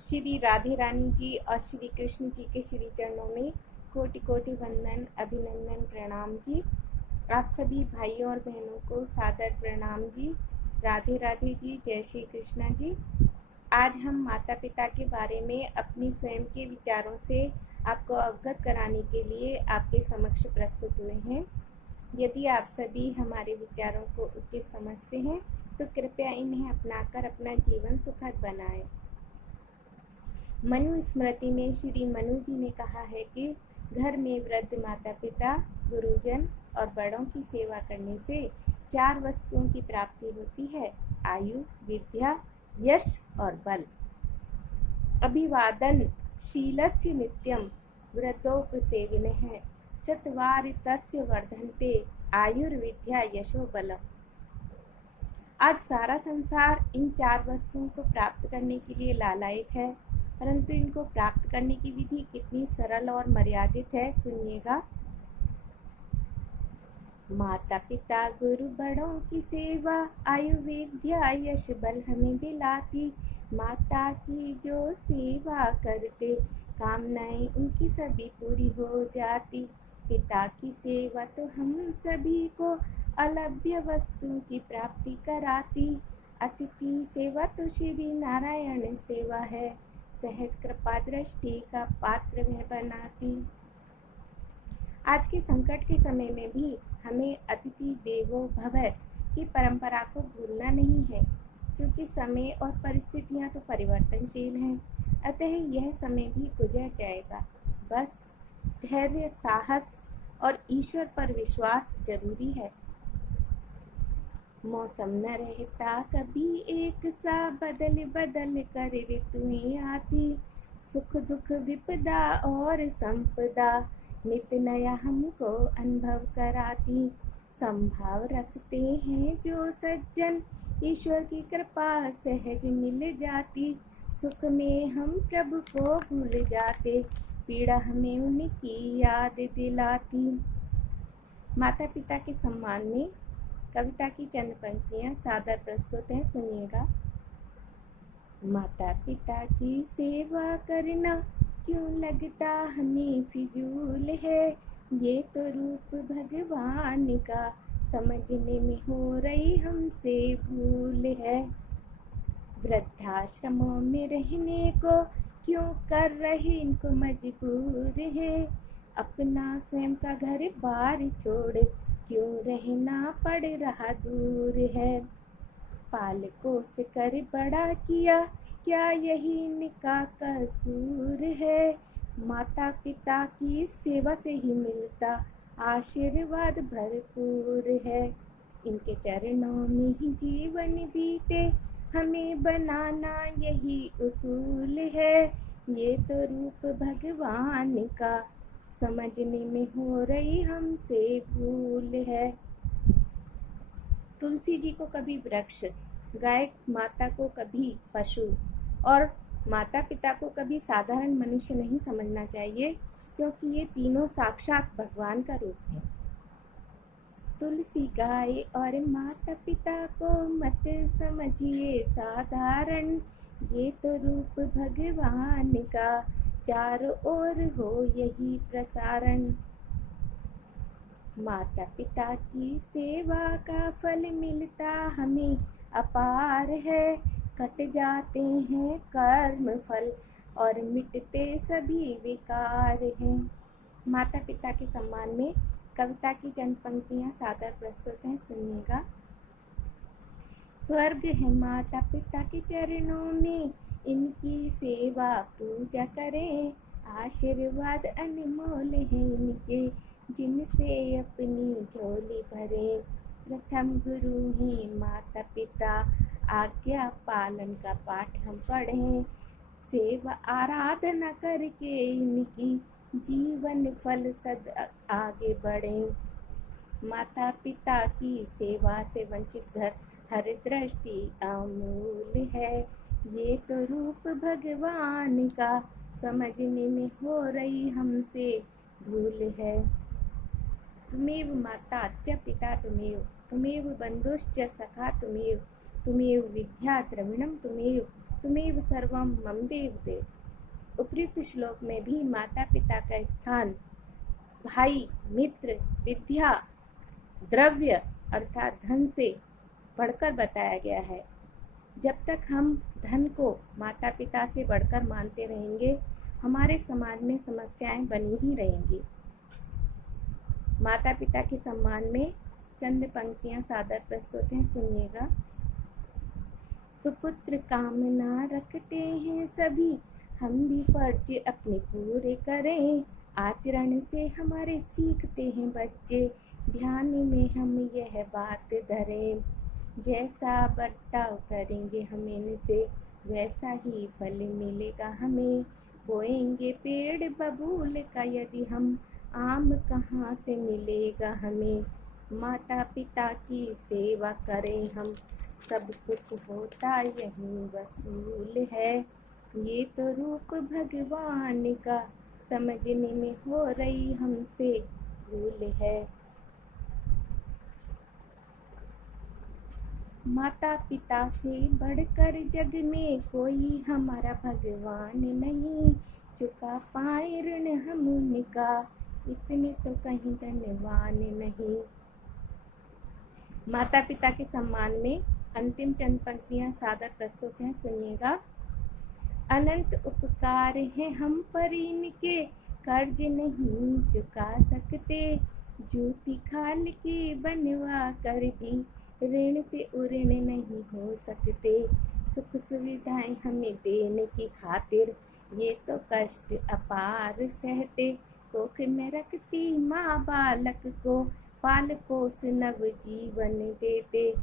श्री राधे रानी जी और श्री कृष्ण जी के श्री चरणों में कोटि कोटि वंदन, अभिनंदन, प्रणाम जी। आप सभी भाइयों और बहनों को सादर प्रणाम जी। राधे राधे जी, जय श्री कृष्णा जी। आज हम माता पिता के बारे में अपनी स्वयं के विचारों से आपको अवगत कराने के लिए आपके समक्ष प्रस्तुत हुए हैं। यदि आप सभी हमारे विचारों को उचित समझते हैं तो कृपया इन्हें अपनाकर अपना जीवन सुखद बनाएं। मनु स्मृति में श्री मनु जी ने कहा है कि घर में वृद्ध माता पिता, गुरुजन और बड़ों की सेवा करने से 4 वस्तुओं की प्राप्ति होती है: आयु, विद्या, यश और बल। अभिवादन शीलस्य नित्यं वृद्धोपसेविनः चत्वारि तस्य वर्धन्ते आयुर्विद्या यशो बलम्। आज सारा संसार इन 4 वस्तुओं को प्राप्त करने के लिए लालायित है, परंतु इनको प्राप्त करने की विधि कितनी सरल और मर्यादित है, सुनिएगा। माता पिता गुरु बड़ों की सेवा, आयु विद्या यश बल हमें दिलाती। माता की जो सेवा करते, कामनाएं उनकी सभी पूरी हो जाती। पिता की सेवा तो हम सभी को अलभ्य वस्तु की प्राप्ति कराती। अतिथि सेवा तो श्री नारायण सेवा है, सहज कृपा दृष्टि का पात्र वह बनाती। आज के संकट के समय में भी हमें अतिथि देवो भव की परंपरा को भूलना नहीं है, क्योंकि समय और परिस्थितियां तो परिवर्तनशील हैं, अतः यह समय भी गुजर जाएगा। बस धैर्य, साहस और ईश्वर पर विश्वास जरूरी है। मौसम न रहता कभी एक सा, बदल बदल कर ऋतुएं आती। सुख दुख विपदा और संपदा, नित नया हमको अनुभव कराती। संभाव रखते हैं जो सज्जन, ईश्वर की कृपा सहज मिल जाती। सुख में हम प्रभु को भूल जाते, पीड़ा हमें उनकी याद दिलाती। माता पिता के सम्मान में कविता की चंद पंक्तियां सादर प्रस्तुत हैं, सुनिएगा। माता पिता की सेवा करना क्यों लगता हमें फिजूल है, ये तो रूप भगवान का समझने में हो रही हमसे भूल है। वृद्धाश्रमों में रहने को क्यों कर रहे इनको मजबूर है, अपना स्वयं का घर बार छोड़ क्यों रहना पड़ रहा दूर है। पाल पोस कर बड़ा किया, क्या यही इनका कसूर है, माता पिता की सेवा से ही मिलता आशीर्वाद भरपूर है। इनके चरणों में ही जीवन बीते, हमें बनाना यही उसूल है, ये तो रूप भगवान का समझने में हो रही हमसे भूल है। तुलसी जी को कभी वृक्ष, गाय माता को कभी पशु और माता पिता को कभी साधारण मनुष्य नहीं समझना चाहिए, क्योंकि ये तीनों साक्षात भगवान का रूप है। तुलसी गाय और माता पिता को मत समझिए साधारण, ये तो रूप भगवान का चारों ओर हो यही प्रसारण। माता पिता की सेवा का फल मिलता हमें अपार है, कट जाते हैं कर्म फल और मिटते सभी विकार हैं। माता पिता के सम्मान में कविता की चंद पंक्तियां सादर प्रस्तुत हैं, सुनिएगा। स्वर्ग है माता पिता के चरणों में, इनकी सेवा पूजा करें, आशीर्वाद अनमोल है इनके, जिनसे अपनी झोली भरे। प्रथम गुरु हैं माता पिता, आज्ञा पालन का पाठ हम पढ़ें, सेवा आराधना करके इनकी जीवन फल सद आगे बढ़ें। माता पिता की सेवा से वंचित घर हर दृष्टि अमूल है, ये तो रूप भगवान का समझने में हो रही हमसे भूल है। तुमेव माता च पिता तुमेव, तुमेव बंधुश्च सखा तुमेव, तुमेव विद्या द्रविणम तुमेव, त्वमेव सर्वं मम देवदेव। उपयुक्त श्लोक में भी माता पिता का स्थान भाई, मित्र, विद्या, द्रव्य अर्थात धन से बढ़कर बताया गया है। जब तक हम धन को माता पिता से बढ़कर मानते रहेंगे, हमारे समाज में समस्याएं बनी ही रहेंगी। माता पिता के सम्मान में चंद पंक्तियां सादर प्रस्तुत हैं, सुनिएगा। सुपुत्र कामना रखते हैं सभी, हम भी फर्ज अपने पूरे करें। आचरण से हमारे सीखते हैं बच्चे, ध्यान में हम यह बात धरें। जैसा बर्ताव करेंगे हम इनसे, वैसा ही फल मिलेगा हमें। बोएंगे पेड़ बबूल का यदि हम, आम कहाँ से मिलेगा हमें। माता पिता की सेवा करें हम, सब कुछ होता यही वसूल है। ये तो रूप भगवान का, समझने में हो रही हमसे भूल है। माता पिता से बढ़कर जग में कोई हमारा भगवान नहीं। चुका पाए ऋण हम उनका, इतने तो कहीं धनवान नहीं। माता पिता के सम्मान में अंतिम चंद पंक्तियां सादर प्रस्तुत हैं, सुनिएगा। अनंत उपकार हैं हम पर इनके, कर्ज नहीं चुका सकते। जूती खाल के बनवा कर भी, ऋण से उऋण नहीं हो सकते। सुख सुविधाएं हमें देने की खातिर, ये तो कष्ट अपार सहते। कोख में रखती माँ बालक को, पाल पोस नव जीवन देते।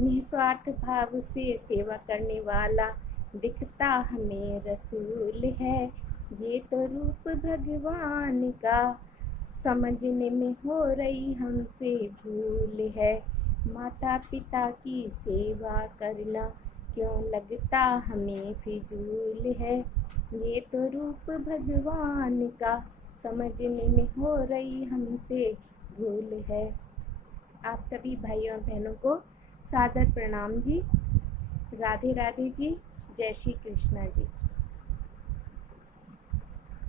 निस्वार्थ भाव से सेवा करने वाला, दिखता हमें रसूल है। ये तो रूप भगवान का, समझने में हो रही हमसे भूल है। माता पिता की सेवा करना क्यों लगता हमें फिजूल है। ये तो रूप भगवान का, समझने में हो रही हमसे भूल है। आप सभी भाइयों और बहनों को सादर प्रणाम जी। राधे राधे जी। जय श्री कृष्णा जी।